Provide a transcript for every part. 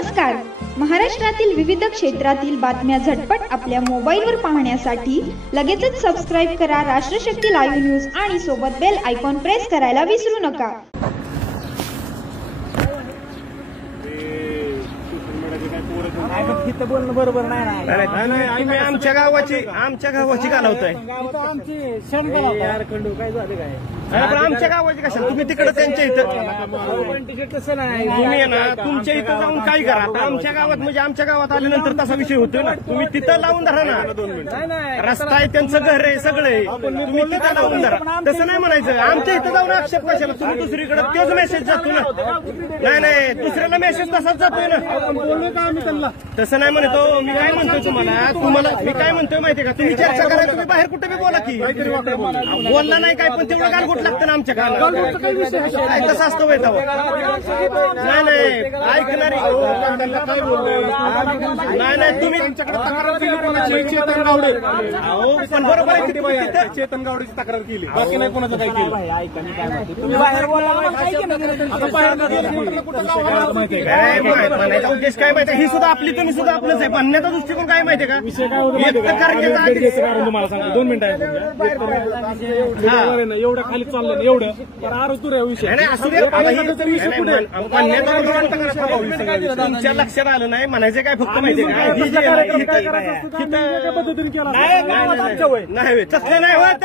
नमस्कार. महाराष्ट्रातील विविध क्षेत्रातील बातम्या झटपट आपल्या मोबाईलवर पाहण्यासाठी लगेचच सबस्क्राइब करा राष्ट्रशक्ती लाईव्ह न्यूज आणि सोबत बेल आयकॉन प्रेस करायला विसरू नका. बोलणं बरोबर नाही. आमच्या गावाची घालवताय. आमच्या गावाची कशाला तुम्ही तिकडे त्यांच्या इथं तसं नाही. तुम्ही ना तुमच्या इथं जाऊन काय करा. आता आमच्या गावात म्हणजे आमच्या गावात आल्यानंतर तसा विषय होतो ना. तुम्ही तिथं लावून धरा ना. रस्ता आहे त्यांचं घर आहे सगळे तुम्ही तिथं लावून धरा. तसं नाही म्हणायचं. आमच्या इथं जाऊन आक्षेप कशाला. तुम्ही दुसरीकडे तोच मेसेज जातो ना. नाही दुसऱ्याला मेसेज तसाच जातोय ना. तसं नाही म्हणतो. मी काय म्हणतोय तुम्हाला मी काय म्हणतोय माहितीये का. तुम्ही चर्चा करा. तुम्ही बाहेर कुठे बी बोला की. बोलला नाही काय पण तेवढं गालगोट लागतं ना आमच्या कानाला. काय कसं असतं वय नाही ऐकणारी नाही तुम्ही पण बरोबर आहे. चेतन गावडेची तक्रार केली बाकी नाही कोणाचं काय केलं. म्हणायचा उद्देश काय माहिती. ही सुद्धा आपली तुम्ही सुद्धा आपलंच आहे. म्हणण्याचा दृष्टिकोन काय माहितीये का. तुम्हाला सांगतो 2 मिनिटं एवढं खाली चाललं एवढं तर आरोग्य विषय तुमच्या लक्षात आलं नाही म्हणायचं काय. फक्त माहितीये का नाही तसलं नाही होत.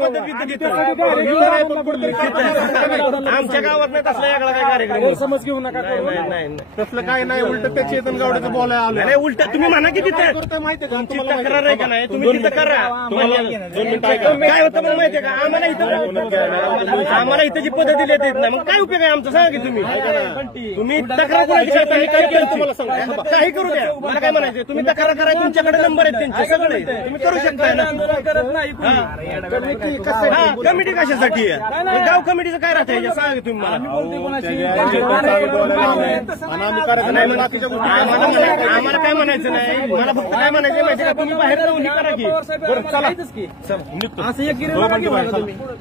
वेगळ्या पद्धतीत आमच्या गावात नाही तसला वेगळा काय कार्यक्रम. समज घेऊ नका. नाही तसलं काय नाही. उलट त्या चेतन गावडेचं बोलायला आलं. अरे उलट तुम्ही म्हणा की तिथे माहितीये का तुमची तक्रार आहे का नाही. तुम्ही तिथं करा. काय होतं मग माहितीये का. आम्हाला इथं जी पद्धती देत नाही मग काय उपयोग आहे आमचा. सांगा की तुम्ही तक्रार कोणाची करता. काय केलं तुम्हाला सांगा. काही करू द्या. मला काय म्हणायचं. तुम्ही तक्रार करा. तुमच्याकडे नंबर आहेत त्यांचे सगळे. तुम्ही करू शकता ना. कमिटी कशासाठी आहे. गाव कमिटीचं काय राहतं सांगा की तुम्ही आम्हाला काय म्हणायचं नाही. मला फक्त काय म्हणायचं माहिती का. तुम्ही बाहेर जाऊन करा की. असं एक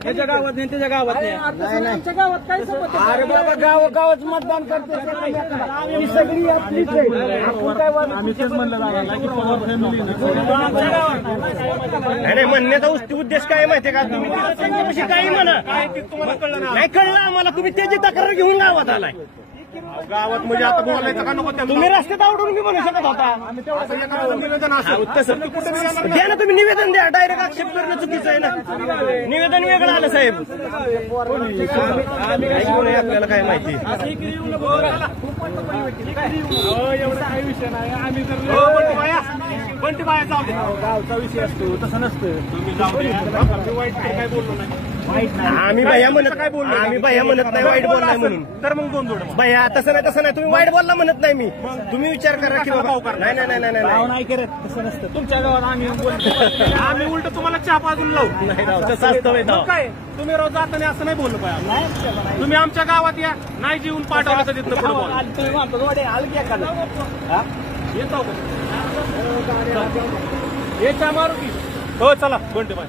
त्याच्या गावात नाही त्याच्या गावात नाही. आमच्या गावात काय संबंध. अरे बाबा गावात मतदान करते सगळी आपलीच आहे. म्हणण्याचा उद्देश काय माहितीये का. तुम्ही त्यांच्याविषयी काही म्हणा. नाही कळलं आम्हाला. तुम्ही त्याची तक्रार घेऊन गावात आलाय. गावात म्हणजे आता बोलायचं का नको. तुम्ही रस्त्यात आवडून मी म्हणू शकत होता. तसं द्या ना तुम्ही निवेदन द्या. डायरेक्ट आक्षेप करणं चुकीचं आहे ना. निवेदन वेगळं आलं साहेब. आपल्याला काय माहिती. बंटी बाया जाऊ दे. गावचा विषय असतो तसं नसतं. तुम्ही जाऊ दे. वाईट काय बोललो नाही. आम्ही भैया म्हणत काय बोललो. आम्ही भैया म्हणत नाही वाईट बोललाय म्हणून. तर मग 2 जोड भैया तसं नाही. तुम्ही वाईट बोलला म्हणत नाही मी. तुम्ही विचार करा की बाबा. नाही करत तसं नसतं. तुमच्या गावात आम्ही उलट तुम्हाला चहा पाजून लावू. नाही तसं असतं. काय तुम्ही रोज जाताना असं नाही बोललं पाहिजे. तुम्ही आमच्या गावात या. नाही जीवन पाठवलं तर तिथनं पुढे बोला. तुम्ही म्हणतो येतो हे चहा मारू की. हो चला बंटी बाय.